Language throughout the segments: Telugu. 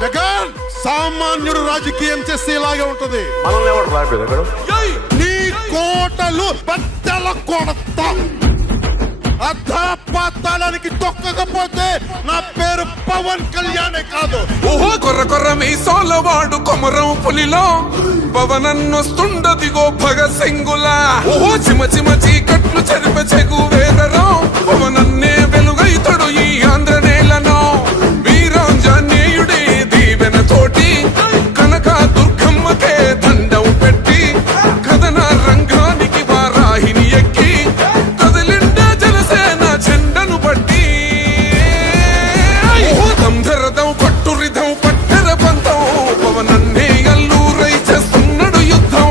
జగన్ సామాన్యుడు రాజకీయం చేస్తే ఇలాగే ఉంటది. మనల్ని ఎవరు రాబోయేది నీ కోటలు బద్దల కొడతా. అధాపాతాళానికి తొక్కకపోతే నా పేరు పవన్ కళ్యాణే కాదు. ఓహో కొర్ర కొర్ర మీ సోలవాడు కొమరం పులిలో పవనన్నొస్తుండదిగో భగత్ సింగులా. ఓహో చిమ చిమ చీకట్లు చెరిప చెగు వేదరో పవనన్నే వెలుగైతడు ఈ ఆంధ్ర నేలను. వీరాంజనేయుడే దీవెన తోటి కనక దుర్గమ్మకే దండం పెట్టి కథన రంగానికి వారాహిని ఎక్కి కదిలిండ జనసేన జెండను బట్టి. దంధరదం కొట్టురిదం పట్టర పంతం పవనన్నే అల్లూరై చేస్తున్నాడు యుద్ధం.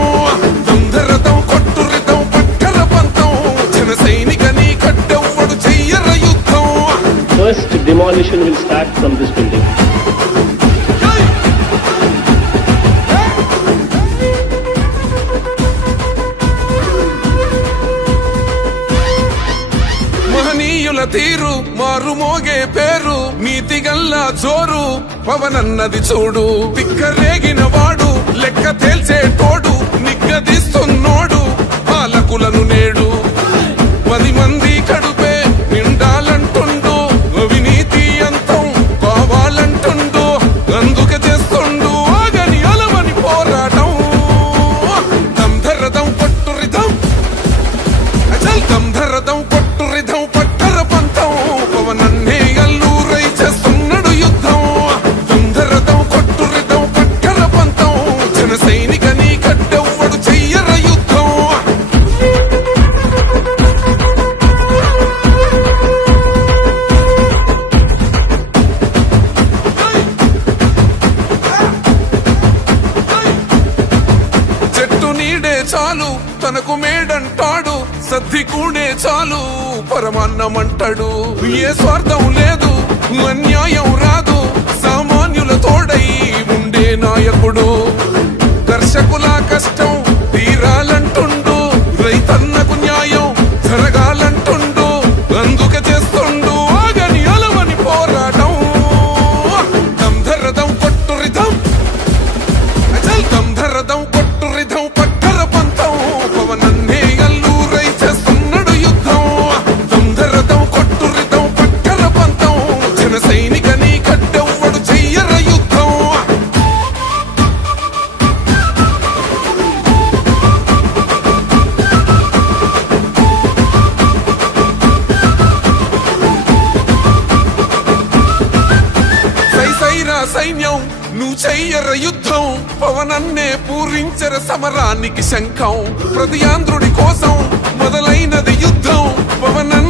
దంధరదం కొట్టురిదం పట్టర పంతం జన సైనికని కట్టెవ్వడు చెయ్యర యుద్ధం. First demolition will start from this building. మహనీయుల తీరు మారు మోగే పేరు నీతి గల్లా జోరు పవనన్నది చూడు. తిక్కరేగిన వాడు లెక్క తేల్చే తోడు నిగ్గదీస్తున్నోడు పాలకులను నేడు. 10 మంది కడుపే నిండాలంటుండు అవినీతి అంతం కావాలంటుండు. అందుకే చేస్తుండు ఆగని అలవని పోరాటం. దంధరదం కొట్టురిదం అచల్ దంధరదం కొట్టురిదం పట్టర పంతం పవనన్నే అల్లూరై చేస్తున్నాడు యుద్ధం. దంధరదం కొట్టురిదం పట్టర పంతం జన సైనికని కట్టెవ్వడు చెయ్యర యుద్ధం. చెట్టు నీడే చాలు తనకు మేడంటాడు సద్ది కూడే చాలు పరమాన్నమంటాడు. ఏ స్వార్థం లేదు అన్యాయం రాదు సామాన్యుల తోడై ఉండే నాయకుడు. దర్శకుల కష్టం తీరాలంటుండు రైతన్నకు న్యాయం జరగాలంటుండు. అందుకే చేస్తుండు ఆగని అలవని పోరాటం. దంధరదం కొట్టురిదం అచల్ దంధరదం కొట్టురిదం పట్టర పంతం పవనన్నే అల్లూరై చేస్తున్నాడు యుద్ధం. దంధరదం కొట్టురిదం పట్టర పంతం జన సైనికని కట్టెవ్వడు చెయ్యర యుద్ధం. సైసైరా సైన్యం నువ్వు చెయ్యర యుద్ధం. పవనన్నే పూరించర సమరానికి శంఖం. ప్రతి ఆంధ్రుడి కోసం మొదలైనది యుద్ధం. పవనన్న